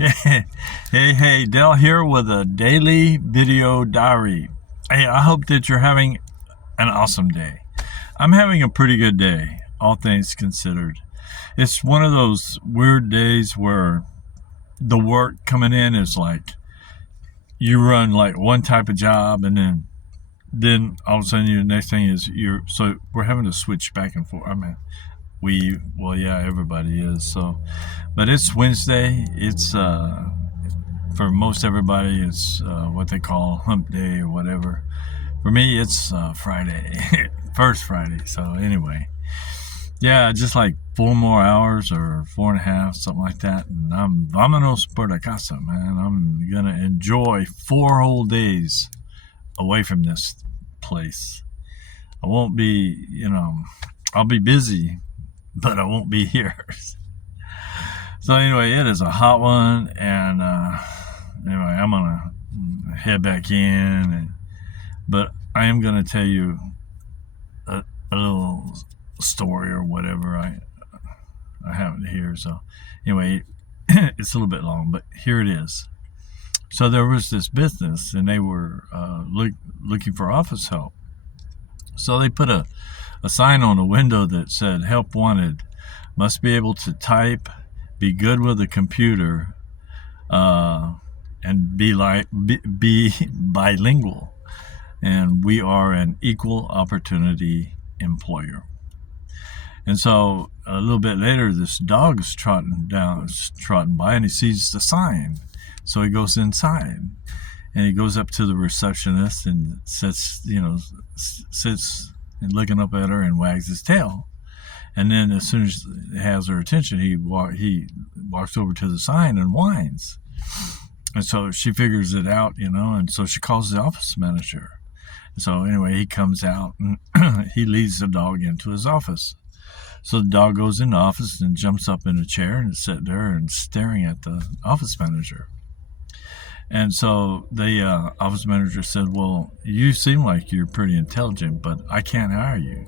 Hey, Dell here with a daily video diary. Hey, I hope that you're having an awesome day. I'm having a pretty good day, all things considered. It's one of those weird days where the work coming in is like you run like one type of job, and then all of a sudden the next thing is so we're having to switch back and forth. I mean, everybody is. So, but it's Wednesday. It's for most everybody, it's what they call hump day or whatever. For me, it's Friday, first Friday. So anyway, yeah, just like 4 more hours or 4.5, something like that, and I'm vámonos por la casa, man. I'm gonna enjoy 4 whole days away from this place. I won't be, I'll be busy, but I won't be here. So anyway, it is a hot one, and anyway, I'm gonna head back in, but I am gonna tell you a little story or whatever I have it here. So anyway, it's a little bit long, but here it is. So there was this business, and they were looking for office help. So they put a sign on a window that said "Help Wanted. Must be able to type, be good with a computer, and be bilingual. And we are an equal opportunity employer." And so a little bit later, this dog is trotting by, and he sees the sign. So he goes inside, and he goes up to the receptionist and sits and looking up at her and wags his tail. And then as soon as it has her attention, he walks over to the sign and whines. And so she figures it out, and so she calls the office manager. So anyway, he comes out and he leads the dog into his office. So the dog goes in the office and jumps up in a chair and is sitting there and staring at the office manager. And so the office manager said, "Well, you seem like you're pretty intelligent, but I can't hire you.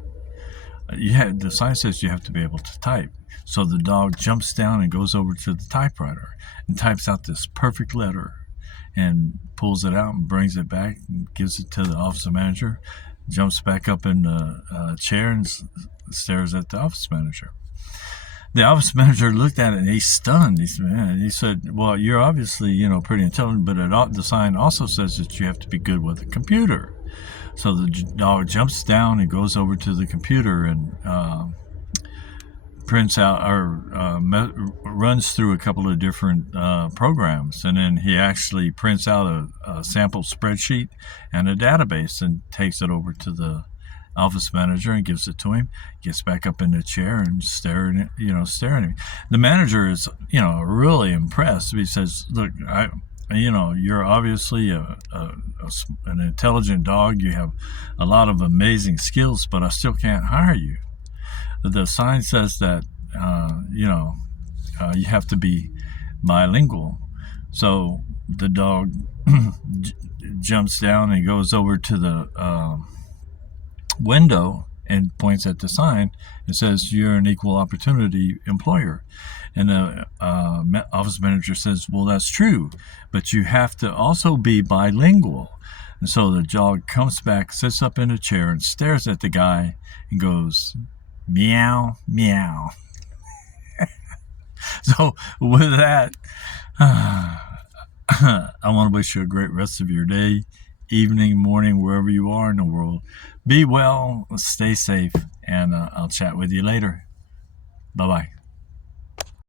The sign says you have to be able to type." So the dog jumps down and goes over to the typewriter and types out this perfect letter and pulls it out and brings it back and gives it to the office manager, jumps back up in the chair and stares at the office manager. The office manager looked at it and he's stunned. He said, "Well, you're obviously, pretty intelligent, but the sign also says that you have to be good with a computer." So the dog jumps down and goes over to the computer and prints out or runs through a couple of different programs, and then he actually prints out a sample spreadsheet and a database and takes it over to the office manager and gives it to him. Gets back up in the chair and staring at him. The manager is really impressed. He says, "Look, you're obviously an intelligent dog. You have a lot of amazing skills, but I still can't hire you. The sign says that you have to be bilingual." So the dog jumps down and goes over to the window and points at the sign and says, "You're an equal opportunity employer." And the office manager says, "Well, that's true, but you have to also be bilingual." And so the dog comes back, sits up in a chair and stares at the guy and goes, "Meow, meow." So with that, I want to wish you a great rest of your day, evening, morning, wherever you are in the world. Be well, stay safe, and I'll chat with you later. Bye-bye.